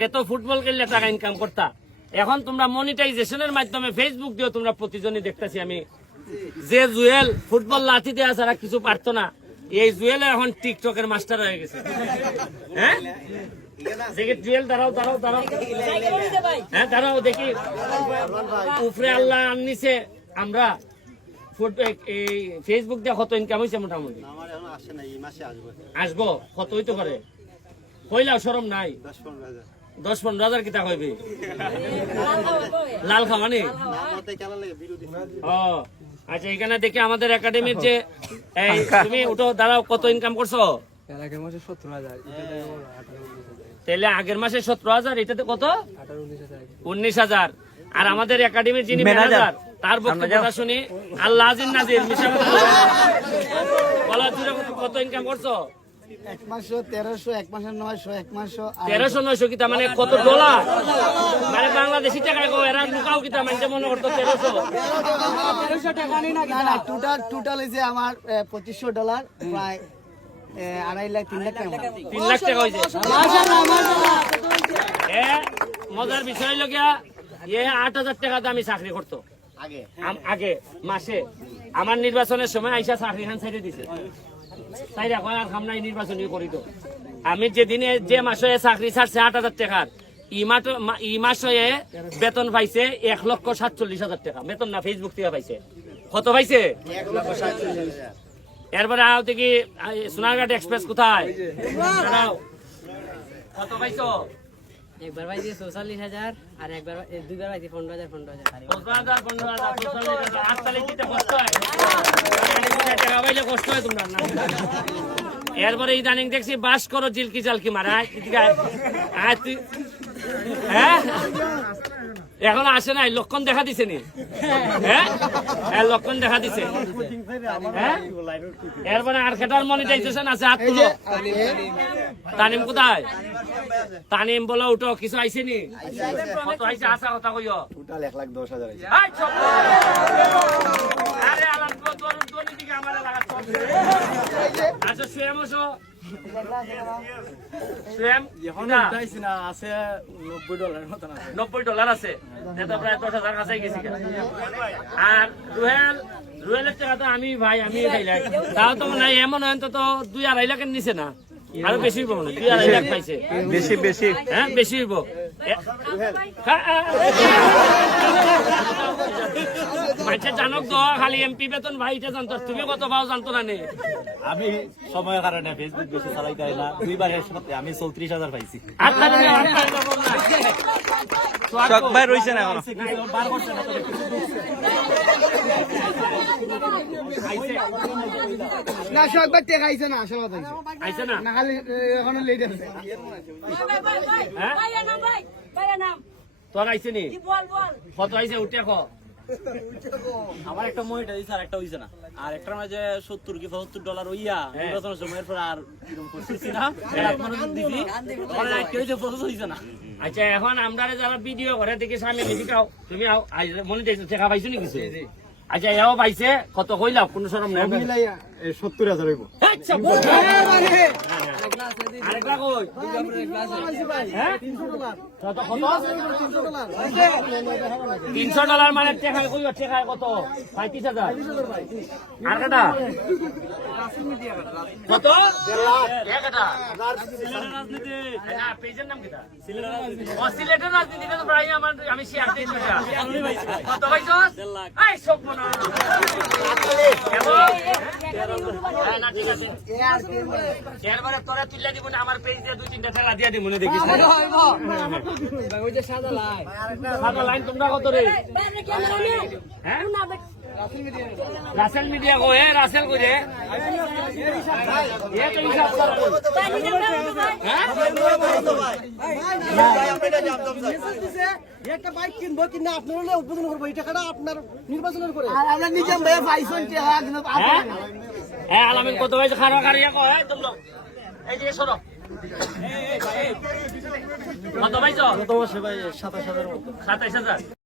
আগে তো ফুটবল খেললে টাকা ইনকাম করতা। এখন তোমরা মনিটাইজেশনের মাধ্যমে ফেসবুক দিয়েও তোমরা প্রতিজনই দেখতেছি আমি। যে জুয়েল ফুটবল লাঠি দেওয়া ছাড়া কিছু পারতো না। এই জুয়েল এখন টিকটকের মাস্টার হয়ে গেছে। হ্যাঁ? দেখি জুয়েল দাঁড়াও দাঁড়াও দাঁড়াও। হ্যাঁ দাঁড়াও দেখি। উপরে আল্লাহ আননিছে। আমরা এই ফেসবুক দিয়ে কত ইনকাম হয়েছে মোটামুটি? আসব। কত হইতে পারে? কইলাও সরম নাই। দশ পনেরো হাজার কিতা হইবে। লাল বিরোধী ও আচ্ছা এখানে দেখি আমাদের একাডেমির যে এই তুমি উঠো দাঁড়াও কত ইনকাম করছ? তাহলে আগের মাসে সতেরো হাজার এটাতে কত? উনিশ হাজার আর আমাদের একাডেমির যিনি ম্যানেজার। তার বক্তব্যটা শুনি। আল্লাহ নাজির মিশা। বলো। কত ইনকাম করছ? এক তেরোশো এক মাসের নয়শো এক মাসও তেরোশো নয়শো কিতা মানে কত ডলার মানে বাংলাদেশি টাকায় কো এরা লুকাও কিতা মানে? মনে করতো তেরোশো। না না টোটাল টোটাল হয়েছে আমার পঁচিশশো ডলার প্রায় এ, আড়াই লাখ তিন লাখ টাকা তিন লাখ টাকা হয়েছে মজার বিষয় হলো গিয়া এ আট হাজার টাকাতে আমি চাকরি করতো। আগে। আগে মাসে। আমার নির্বাচনের সময় আইসা চাকরি খান ছেড়ে দিছে। তাই এখন আর নাই, নির্বাচনী করি তো। আমি যেদিনে যে মাসে চাকরি ছাড়ছে আট হাজার টাকার, ই মাসে বেতন পাইছে এক লক্ষ সাতচল্লিশ হাজার টাকা। বেতন না ফেসবুক থেকে পাইছে। কত পাইছে? এরপরে আও দেখি সোনারঘাট এক্সপ্রেস কোথায়? কত পাইছো? একবার পাইছি চৌচল্লিশ হাজার। আর একবার দুইবার পনেরো হাজার পনেরো হাজার। এরপরে ইদানিং দেখছি বাস করো জিলকি জালকি মারা। হ্যাঁ? এখন আসে নাই লক্ষণ দেখা দিছে নি? হ্যাঁ? হ্যাঁ, লক্ষণ দেখা দিছে। হ্যাঁ? এরপরে আর খেটার মনিটাইজেশন আছে হাত তুলো। তানিম কোথায়? তানিম বলো উঠো কিছু আইছে নি? কত আইছে আসা কথা কইও। টোটাল এক লাখ দশ হাজার আছে এই, চুপ। আরে আলাম তো তোর তোর দিকে আমার লাগা চল। আচ্ছা সুয়েম ওসো সুয়েম না, না আছে নব্বই ডলার মতন আছে। নব্বই ডলার আছে? এটা প্রায় দশ হাজার কাছে গেছি আর রুহেল রুহেলের টাকা তো আমি ভাই আমি খাইলাই তাও তো মানে এমন হয় তো দুই আড়াই লাখের নিচে না। আরও বেশি হইব মনে দুই আড়াই লাখ পাইছে। বেশি বেশি। হ্যাঁ বেশি হইব। মাইছে জানক তো খালি এমপি বেতন ভাই জানতো তুমি কত পাও জানতো না নে। আমি সময়ের কারণে ফেসবুক বেশি চালাই হয় না। দুইবার আমি চৌত্রিশ হাজার পাইছি আর তাহলে আর তাহলে বল না। শখ ভাই রয়েছেন এখন। না শখ ভাই টেকা আইছে না আসল কথা। আইছে। না? না খালি এখন লেট আছে। হ্যাঁ? তোর আইছে নি? কত আইছে উঠে খ আমার একটা মহিটা দিছে আর একটা হইছে না। আর একটা মাঝে সত্তর কি পঁচাত্তর ডলার হইয়া নির্বাচনের সময়ের পর আর করতেছি না। দিছি আর যে প্রসেস হইছে না। আচ্ছা এখন আমরা যারা ভিডিও করে দেখি স্বামী বেশি খাও তুমি আও মনে দেখছ টেকা পাইছো নি কিছু? আচ্ছা এও পাইছে কত কইলাও কোনো সরম নাই। সত্তর হাজার হইব। আচ্ছা হ্যাঁ? তিনশো ডলার মানে টেকা। টেকা। কত পঁয়ত্রিশ হাজার। আর কটা? কত? সিলেটের রাজনীতিটা তো প্রায় আমার- আমি কত হ্যাঁ, না, ঠিক আছে। এরপরে তোরা তুলে দিব না, আমার পেজ দিয়ে দুই তিনটা টাকা দিয়ে দিব না, দেখিস না? সাদা লাইন তোমরা কত রে? হ্যাঁ? রাসেল মিডিয়া কো হে রাসেল কো রে এ তো হিসাব করো। হ্যাঁ? একটা বাইক কিনবো কিনা আপনার হলে উদ্বোধন করব এই টাকাটা আপনার নির্বাচনের করে আর আমরা নিজে ভাইয়া পাইছেন হ্যাঁ হ্যাঁ? আলামিন কত হয়েছে খারা খারিয়া কো হ্যাঁ তোমরা। এই যে সরো। কত পাইছো? তো সে ভাই? সাতাশ হাজার সাতাশ হাজার।